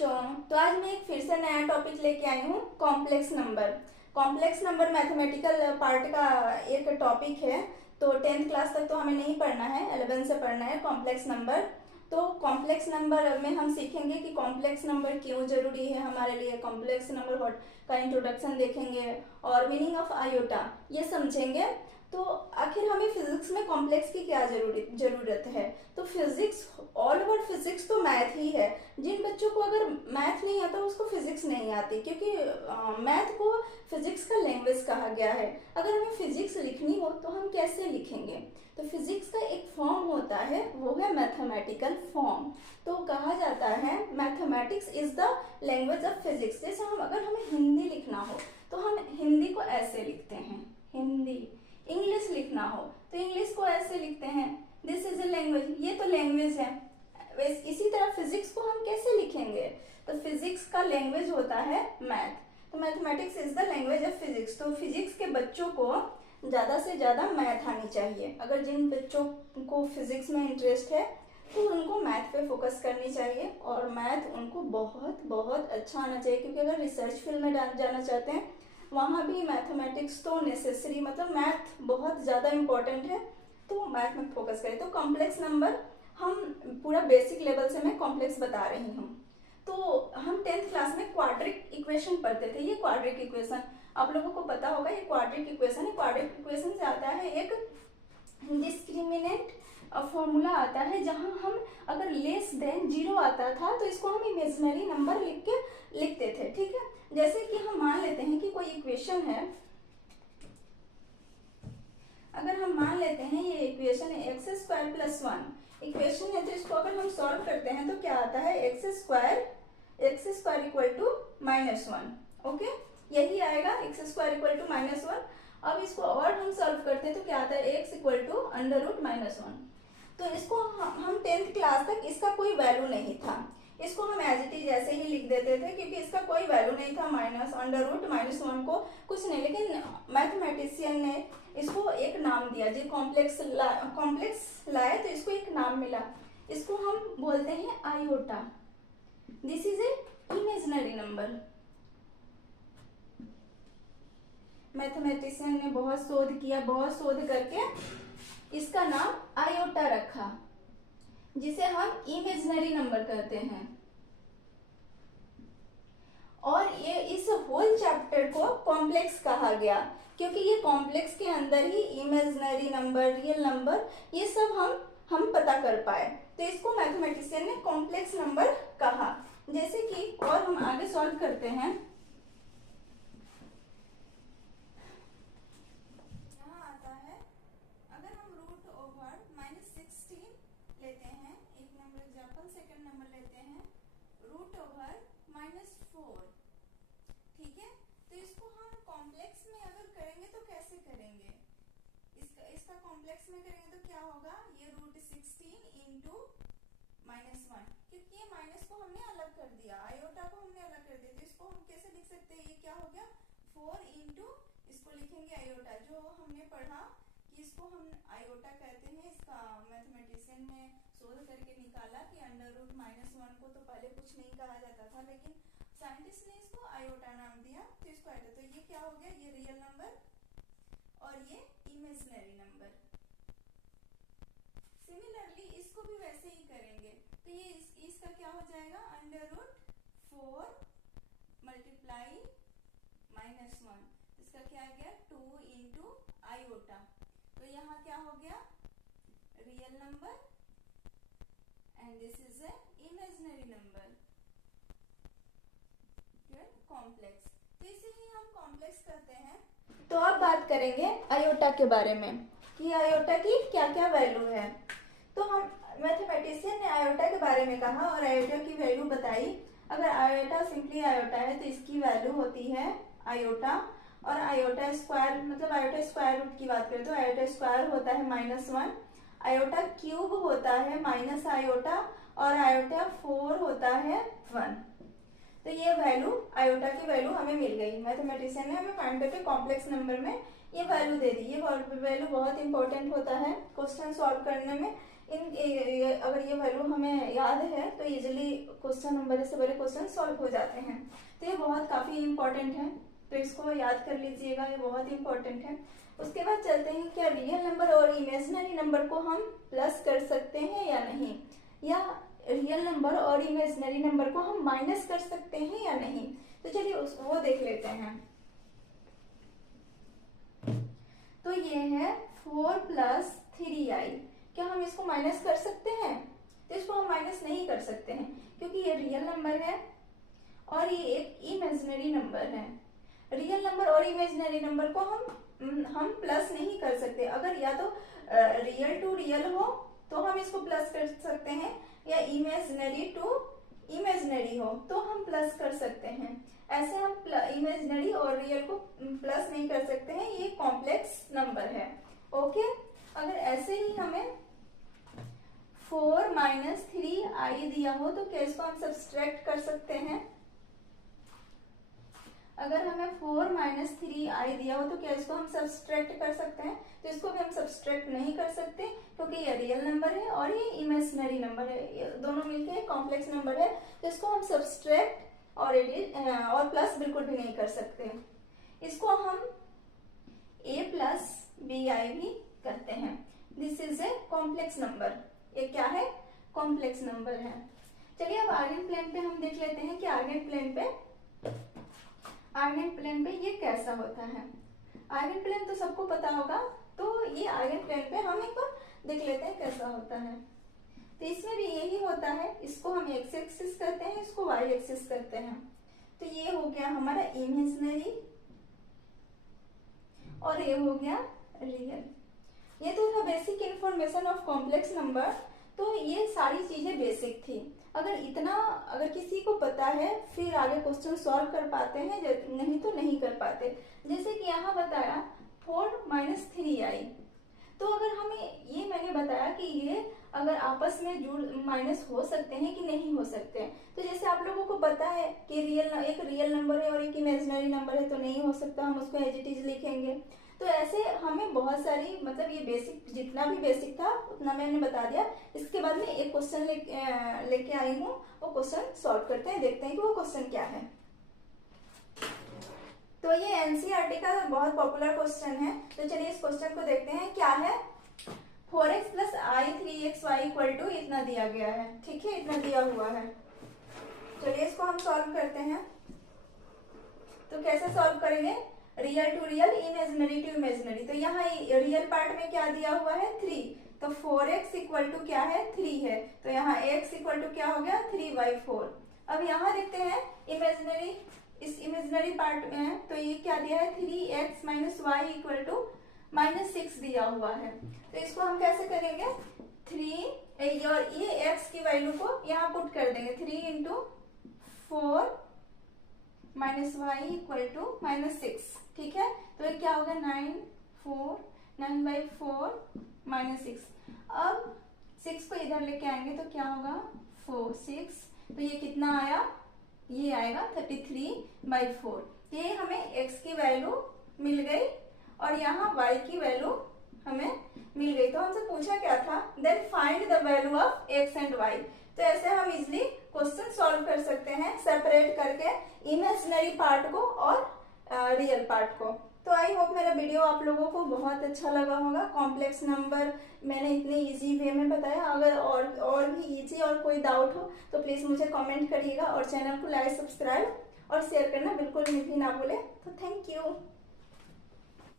बच्चों, तो आज मैं एक फिर से नया टॉपिक लेके आई हूँ, complex number. Complex number mathematical part का एक टॉपिक है। तो 10th क्लास तक तो हमें नहीं पढ़ना है, 11 से पढ़ना है कॉम्प्लेक्स नंबर। तो कॉम्प्लेक्स नंबर में हम सीखेंगे कि कॉम्प्लेक्स नंबर क्यों जरूरी है हमारे लिए, कॉम्प्लेक्स नंबर का इंट्रोडक्शन देखेंगे और मीनिंग ऑफ आयोटा ये समझेंगे। तो आखिर हमें फिजिक्स में कॉम्प्लेक्स की क्या जरूरत है। तो फिजिक्स, ऑल ओवर फिजिक्स तो मैथ ही है। जिन बच्चों को अगर मैथ नहीं आता उसको फिजिक्स नहीं आती, क्योंकि मैथ को फिजिक्स का लैंग्वेज कहा गया है। अगर हमें फिजिक्स लिखनी हो तो हम कैसे लिखेंगे। तो फिजिक्स का एक फॉर्म होता है, वो है मैथमेटिकल फॉर्म। तो कहा जाता है mathematics is the language of physics. जैसे अगर हमें हिंदी लिखना हो तो हम हिंदी को ऐसे लिखते हैं, हिंदी। इंग्लिश लिखना हो तो इंग्लिश को ऐसे लिखते हैं, दिस इज ए लैंग्वेज, ये तो लैंग्वेज है। इसी तरह फिजिक्स को हम कैसे लिखेंगे। तो फिजिक्स का लैंग्वेज होता है मैथ। तो mathematics is the language of physics. तो फिजिक्स के बच्चों को ज़्यादा से ज़्यादा मैथ आनी चाहिए। अगर जिन बच्चों को फिजिक्स में इंटरेस्ट है तो उनको मैथ पे फोकस करनी चाहिए, और मैथ उनको बहुत बहुत अच्छा आना चाहिए, क्योंकि अगर रिसर्च फील्ड में जाना चाहते हैं वहाँ भी मैथमेटिक्स तो नेसेसरी, मतलब मैथ बहुत ज़्यादा इम्पोर्टेंट है। तो मैथ में फोकस करें। तो कॉम्प्लेक्स नंबर हम पूरा बेसिक लेवल से मैं कॉम्प्लेक्स बता रही हूँ। तो हम 10th क्लास में क्वाड्रिक इक्वेशन पढ़ते थे। ये क्वाड्रिक इक्वेशन आप लोगों को पता होगा, ये क्वाड्रिक इक्वेशन है। क्वाड्रिक इक्वेशन से आता है एक डिस्क्रिमिनेंट फॉर्मूला आता है, जहां हम अगर लेस देन 0 आता था तो इसको हम इमेजिनरी नंबर लिखते थे। ठीक है, जैसे कि हम मान लेते हैं कि कोई इक्वेशन है। अगर हम मान लेते हैं ये इक्वेशन है एक्स स्क्वायर प्लस 1 इक्वेशन है, तो इसको अगर हम सॉल्व करते हैं तो क्या आता है, x square equal to -1। Okay, यही आएगा, एक्स स्क्वायर इक्वल टू -1। अब इसको और हम सॉल्व करते हैं तो क्या आता है, एक्स इक्वल टू √-1। तो इसको हम 10th क्लास तक इसका कोई वैल्यू नहीं था, इसको हम एज इट इज ऐसे ही लिख देते थे, क्योंकि इसका कोई वैल्यू नहीं था, √-1 को कुछ नहीं। लेकिन मैथमेटिशियन ने इसको एक नाम दिया, जो कॉम्प्लेक्स लाए तो इसको एक नाम मिला। इसको हम बोलते हैं iota. This is a imaginary number. Mathematician ने बहुत शोध किया, बहुत शोध करके इसका नाम आयोटा रखा, जिसे हम इमेजिनरी नंबर कहते हैं। और ये इस होल चैप्टर को कॉम्प्लेक्स कहा गया, क्योंकि ये कॉम्प्लेक्स के अंदर ही इमेजिनरी नंबर, रियल नंबर, ये सब हम पता कर पाए। तो इसको मैथमेटिशियन ने कॉम्प्लेक्स नंबर कहा। जैसे कि और हम आगे सॉल्व करते हैं। यहाँ आता है, अगर हम √/-16 लेते हैं, एक नंबर एग्जाम्पल, सेकंड नंबर लेते हैं √/-4। ठीक है, तो इसको हम कॉम्प्लेक्स में अगर करेंगे तो कैसे करेंगे, इसका कॉम्प्लेक्स में करेंगे तो क्या होगा, ये √16 इंटू -1, क्योंकि ये माइनस को हमने अलग कर दिया, आयोटा को हमने अलग कर दिया। तो इसको हम कैसे लिख सकते हैं, ये क्या हो गया, 4 इंटू, इसको लिखेंगे आयोटा, जो हमने पढ़ा कि इसको हम आयोटा कहते हैं। इसका मैथमेटिशियन ने शोध करके निकाला कि √-1 को तो पहले कुछ नहीं कहा जाता था, लेकिन साइंटिस्ट ने इसको आयोटा नाम दिया, तो इसको आयोटा। तो ये क्या हो गया, ये रियल नंबर और ये इमेजिनरी नंबर। सिमिलरली इसको भी वैसे ही करेंगे, तो ये इसका क्या हो जाएगा, √4 मल्टीप्लाई -1, इसका क्या आ गया, 2 इंटू आयोटा। तो यहाँ क्या हो गया, real number and this is a imaginary number, complex. तो इसे ही हम कॉम्प्लेक्स कहते हैं। तो अब बात करेंगे आयोटा के बारे में कि आयोटा की क्या क्या वैल्यू है। तो हम मैथमेटिशियन ने आयोटा के बारे में कहा और आयोटा की वैल्यू बताई। अगर आयोटा सिंपली आयोटा है तो इसकी वैल्यू होती है आयोटा, और आयोटा स्क्वायर, मतलब आयोटा स्क्वायर रूट की बात करें तो आयोटा स्क्वायर होता है -1, आयोटा क्यूब होता है माइनस आयोटा, और आयोटा 4 होता है 1। तो ये वैल्यू, आयोटा की वैल्यू हमें मिल गई। मैथमेटिशियन ने हमें फाइंड करके कॉम्प्लेक्स नंबर में ये वैल्यू दे दी। ये वैल्यू बहुत इंपॉर्टेंट होता है क्वेश्चन सॉल्व करने में। अगर अगर ये वैल्यू हमें याद है तो इजीली क्वेश्चन बड़े से बड़े क्वेश्चन सॉल्व हो जाते हैं। तो ये बहुत काफ़ी इम्पोर्टेंट है, तो इसको याद कर लीजिएगा, ये बहुत इम्पोर्टेंट है। उसके बाद चलते हैं, क्या रियल नंबर और इमेजिनरी नंबर को हम प्लस कर सकते हैं या नहीं, या रियल नंबर और इमेजिनरी नंबर को हम माइनस कर सकते हैं या नहीं। तो चलिए वो देख लेते हैं। तो ये है 4 + 3i, क्या हम इसको माइनस कर सकते हैं? तो इसको हम माइनस नहीं कर सकते हैं क्योंकि ये रियल नंबर है और ये एक इमेजिनरी नंबर है। रियल नंबर और इमेजिनरी नंबर को हम प्लस नहीं कर सकते। अगर या तो रियल टू रियल हो तो हम इसको प्लस कर सकते हैं, या इमेजिनरी टू इमेजिनरी हो तो हम प्लस कर सकते हैं। ऐसे हम इमेजिनरी और रियल को प्लस नहीं कर सकते हैं, ये कॉम्प्लेक्स नंबर है। ओके, अगर ऐसे ही हमें 4 - 3i दिया हो तो क्या इसको हम सब्सट्रैक्ट कर सकते हैं? अगर हमें 4 - 3i दिया हो तो क्या इसको हम सब्सट्रैक्ट कर सकते हैं? तो इसको भी हम सब्सट्रैक्ट नहीं कर सकते क्योंकि ये रियल नंबर है और ये इमेजिनरी नंबर है, ये दोनों मिलके कॉम्प्लेक्स नंबर है। तो इसको हम सब्सट्रैक्ट और प्लस बिल्कुल भी नहीं कर सकते। इसको हम a + bi भी कहते हैं। This is a complex number. ये क्या है? कॉम्प्लेक्स नंबर है। चलिए अब आर्गन प्लेन पे हम देख लेते हैं कि आर्गन प्लेन पे ये कैसा होता है। आर्गन प्लेन तो सबको पता होगा, तो ये आर्गन प्लेन पे हम एक बार देख लेते हैं कैसा होता है। तो इसमें भी यही होता है, इसको हम एक्स एक्सिस करते हैं, इसको वाई एक्सिस करते हैं। तो ये हो गया हमारा इमेजिनरी और ये हो गया रियल। ये तो था basic information of complex number. तो ये सारी चीजें बेसिक थी। अगर किसी को पता है फिर आगे क्वेश्चन सॉल्व कर पाते हैं, नहीं तो नहीं कर पाते। जैसे कि यहाँ बताया 4 - 3i, तो अगर हमें ये मैंने बताया कि ये अगर आपस में जुड़ माइनस हो सकते हैं कि नहीं हो सकते हैं। तो जैसे आप लोगों को पता है कि एक रियल नंबर है और एक इमेजिनरी नंबर है, तो नहीं हो सकता, हम उसको एज इट इज लिखेंगे। तो ऐसे हमें बहुत सारी, मतलब ये बेसिक जितना भी बेसिक था उतना मैंने बता दिया। इसके बाद में एक क्वेश्चन लेके आई हूँ, वो क्वेश्चन सॉल्व करते हैं, देखते हैं कि वो क्वेश्चन क्या है। तो ये एनसीईआरटी का बहुत पॉपुलर क्वेश्चन है। तो चलिए इस क्वेश्चन को देखते हैं। क्या है? 4x + i 3xy = इतना दिया गया है, ठीक है, इतना दिया हुआ है। चलिए इसको हम सॉल्व करते हैं। तो कैसे सॉल्व करेंगे? Real to real, imaginary to imaginary. तो यहाँ रियल पार्ट में क्या दिया हुआ है? 3। तो 4x = क्या है? 3 है। तो यहाँ x = क्या हो गया? 3/4। अब यहाँ देखते हैं इमेजिनरी, इस इमेजिनरी पार्ट में है, तो ये क्या दिया है? 3x - y = -6 दिया हुआ है। तो इसको हम कैसे करेंगे? 3 और ये x की वैल्यू को यहाँ पुट कर देंगे। 3 × 4 - y = -6, ठीक है। तो ये क्या होगा? 9/4 -6। अब 6 को इधर लेके आएंगे तो क्या होगा? 4 6। तो ये कितना आया? ये आएगा 33/4। ये हमें x की वैल्यू मिल गई और यहाँ y की वैल्यू हमें मिल गई। तो हमसे पूछा क्या था? Then find the value of x and y। तो ऐसे हम इजिली क्वेश्चन सॉल्व कर सकते हैं, सेपरेट करके इमेजिनरी पार्ट को और रियल पार्ट को। तो आई होप मेरा वीडियो आप लोगों को बहुत अच्छा लगा होगा। कॉम्प्लेक्स नंबर मैंने इतने इजी वे में बताया। अगर और भी इजी और कोई डाउट हो तो प्लीज़ मुझे कमेंट करिएगा और चैनल को लाइक, सब्सक्राइब और शेयर करना बिल्कुल भी ना भूलें। तो थैंक यू।